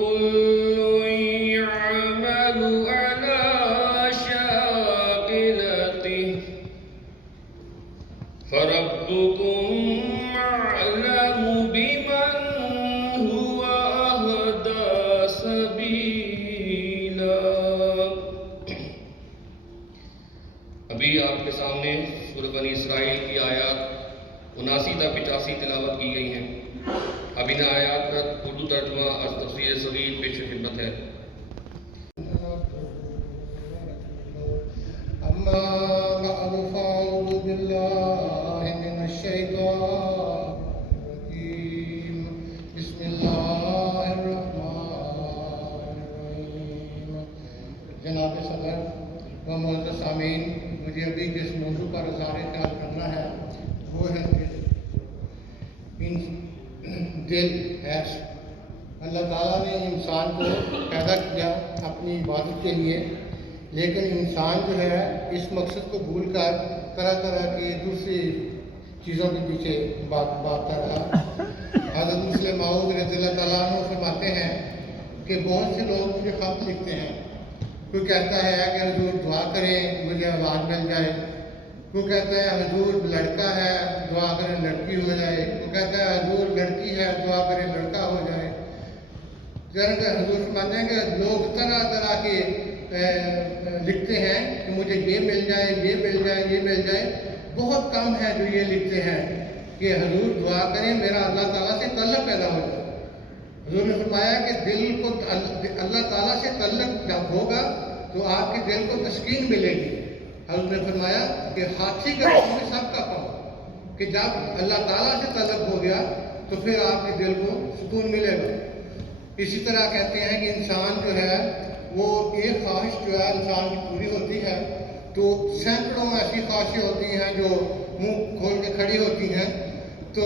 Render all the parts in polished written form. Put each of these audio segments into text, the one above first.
كل يعمل على شاكلته فربكم أعلم بمن هو أهدى سبيلا۔ ابھی آپ کے سامنے سورہ بنی اسرائیل کی آیات 79 تا 85 تلاوت کی گئی ہیں۔ اب ان آیات کا اردو ترجمہ از تفسیر صغیر پیش خدمت ہے۔ اما بعد فاعوذ باللہ من الشیطان الرجیم، بسم اللہ الرحمن الرحیم۔ جناب صدر و معزز سامعین، مجھے ابھی جس موضوع پر اظہار خیال کرنا ہے وہ ہے دل ہے۔ اللہ تعالیٰ نے انسان کو پیدا کیا اپنی عبادت کے لیے، لیکن انسان جو ہے اس مقصد کو بھول کر طرح طرح کی دوسری چیزوں کے پیچھے بھاگتا رہا۔ حضرت مسلم موعود رضی اللہ تعالیٰ عنہ فرماتے ہیں کہ بہت سے لوگ مجھے خط لکھتے ہیں، کوئی کہتا ہے کہ حضور دعا کریں مجھے اولاد مل جائے، کوئی کہتا ہے حضور لڑکا ہے دعا کریں لڑکی ہو جائے، کوئی کہتا ہے حضور لڑکی ہے دعا کریں لڑکا ہو جائے۔ حضور فرماتے ہیں کہ لوگ طرح طرح کے لکھتے ہیں کہ مجھے یہ مل جائے یہ مل جائے یہ مل جائے، بہت کم ہے جو یہ لکھتے ہیں کہ حضور دعا کریں میرا اللہ تعالیٰ سے تعلق پیدا ہو جائے۔ حضور نے فرمایا کہ دل کو اللہ تعالیٰ سے تعلق جب ہوگا تو آپ کے دل کو تسکین ملے گی۔ حضور نے فرمایا کہ ہاتھی کا پاؤں میں سب کا پاؤں، کہ جب اللہ تعالیٰ سے تعلق ہو گیا تو پھر آپ کے دل کو سکون ملے گا۔ اسی طرح کہتے ہیں کہ انسان جو ہے وہ ایک خواہش جو ہے انسان کی پوری ہوتی ہے تو سینکڑوں ایسی خواہشیں ہوتی ہیں جو منہ کھول کے کھڑی ہوتی ہیں۔ تو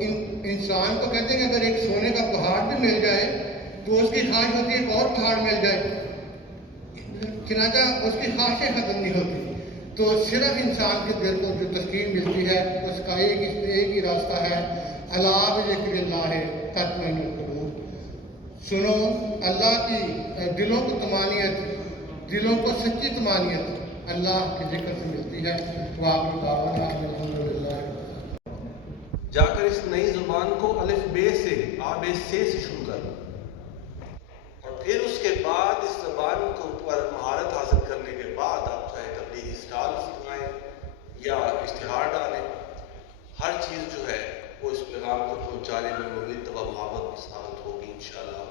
انسان کو کہتے ہیں کہ اگر ایک سونے کا پہاڑ بھی مل جائے تو اس کی خواہش ہوتی ہے ایک اور پہاڑ مل جائے، چنانچہ اس کی خواہشیں ختم نہیں ہوتی۔ تو صرف انسان کے دل کو جو تسکین ملتی ہے اس کا ایک ہی راستہ ہے، الا بذکر اللہ تطمئن القلوب۔ سنو اللہ کی دلوں کو طمانینت، دلوں کو سچی طمانینت اللہ کے ذکر سے ملتی ہے۔ وآخر دعوانا ان الحمدللہ۔ جا کر اس نئی زبان کو الف بے سے آب سے شروع کر، اور پھر اس کے بعد اس زبان کو پر مہارت حاصل کرنے کے بعد آپ چاہے تبلیغی اسٹال لگائیں یا اشتہار ڈالیں، ہر چیز جو ہے وہ اس پیغام کو پہنچانے میں مزید محبت ثابت ہوگی انشاءاللہ۔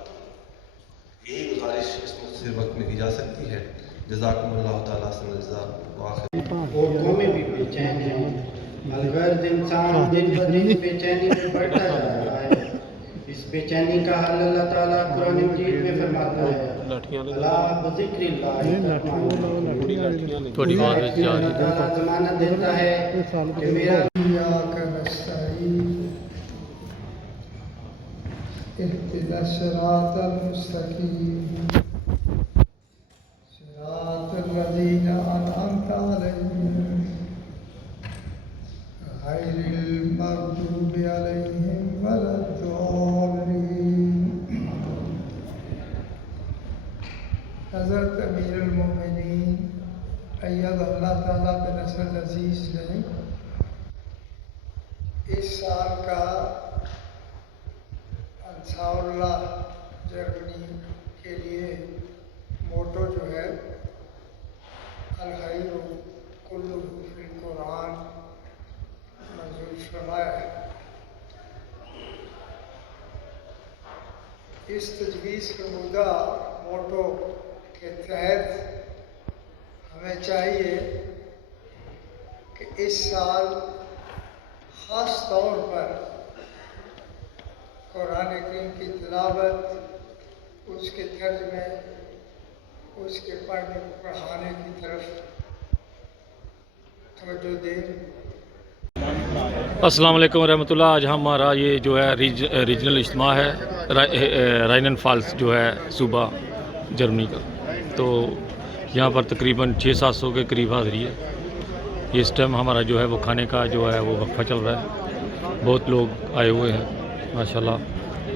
یہی گزارش اس مختصر وقت میں کی جا سکتی ہے۔ جزاکم اللہ تعالیٰ سے جزا واخر۔ اور قومیں بھی بے چین ہیں، الغرض انسان دن بدن بے چینی میں بڑھتا جا رہا ہے۔ اس بے چینی کا حل اللہ تعالیٰ قرآن مجید میں فرماتا ہے، الا بذکر اللہ تھوڑی بات جاری تعالیٰ ضمانت دیتا ہے کہ میرا ایاک نستعین اهدنا الصراط المستقيم صراط الذين أنعمت عليهم غير المغضوب عليهم ولا الضالين۔ حضرت امیر المومنین اید اللہ تعالیٰ بنصر العزیز نے اس سال کا انصار اللہ جرمنی کے لیے موٹو جو ہے الخیر کلہ فی القرآن منظور فرمایا ہے۔ اس تجویز فرمودہ موٹو کے تحت ہمیں چاہیے کہ اس سال خاص طور پر قرآن کریم کی تلاوت، اس کے ترجمے، اس کے پڑھانے کی طرف توجہ دیں۔ السلام علیکم ورحمۃ اللہ۔ آج ہمارا یہ جو ہے ریجنل اجتماع ہے رائنن فالس جو ہے صوبہ جرمنی کا، تو یہاں پر تقریباً 600-700 کے قریب حاضری ہے۔ اس ٹائم ہمارا جو ہے وہ کھانے کا جو ہے وہ وقفہ چل رہا ہے، بہت لوگ آئے ہوئے ہیں ماشاءاللہ۔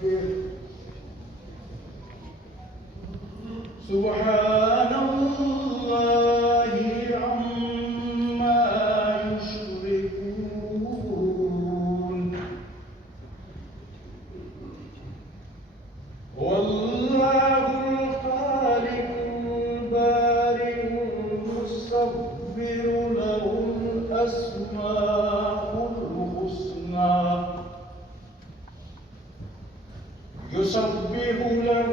فكبر سبحان الله عما يشركون والله الخالق البارئ المصور له الأسماء الحسنى يسبح له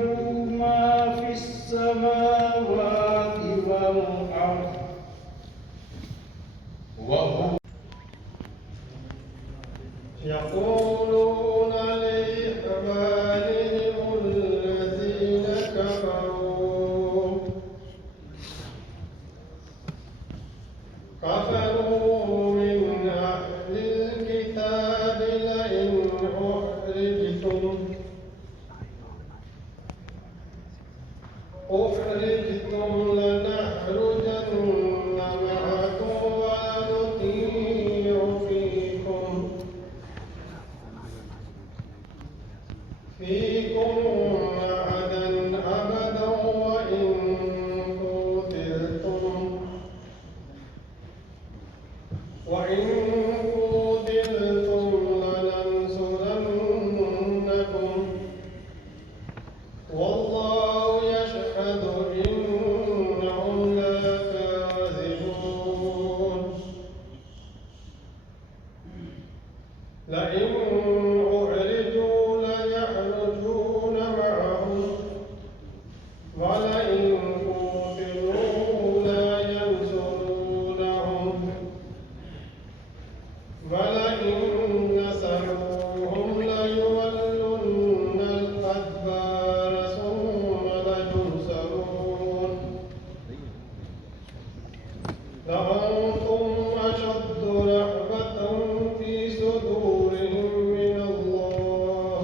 ما في السماوات والأرض وهو يقولون لإخوانهم الذين كفروا من أهل الكتاب لئن أخرجتم لنخرجن معكم ونطيع فيكم أحدا أبدا وإن قتلتم لننصرنكم والله يشهد إنهم لكاذبون لئن أخرجوا ليخرجون معهم ولئن قتلوا لا ينصرونهم ولئن نصروهم ليولن الأدبار ثم لينصرون لأنتم أشد رهبة في صدورهم من الله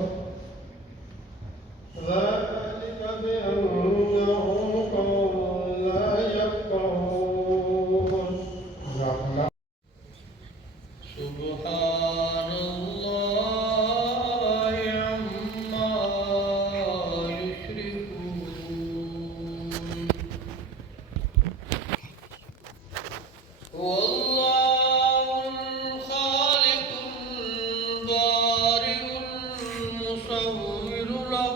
ذلك بأنهم قوم لا يفقهون سبحان الله عما يشركون والله الخالق البارئ المصور له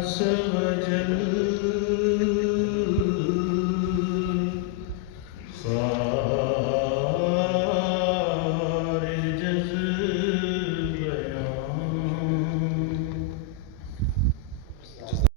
عز وجل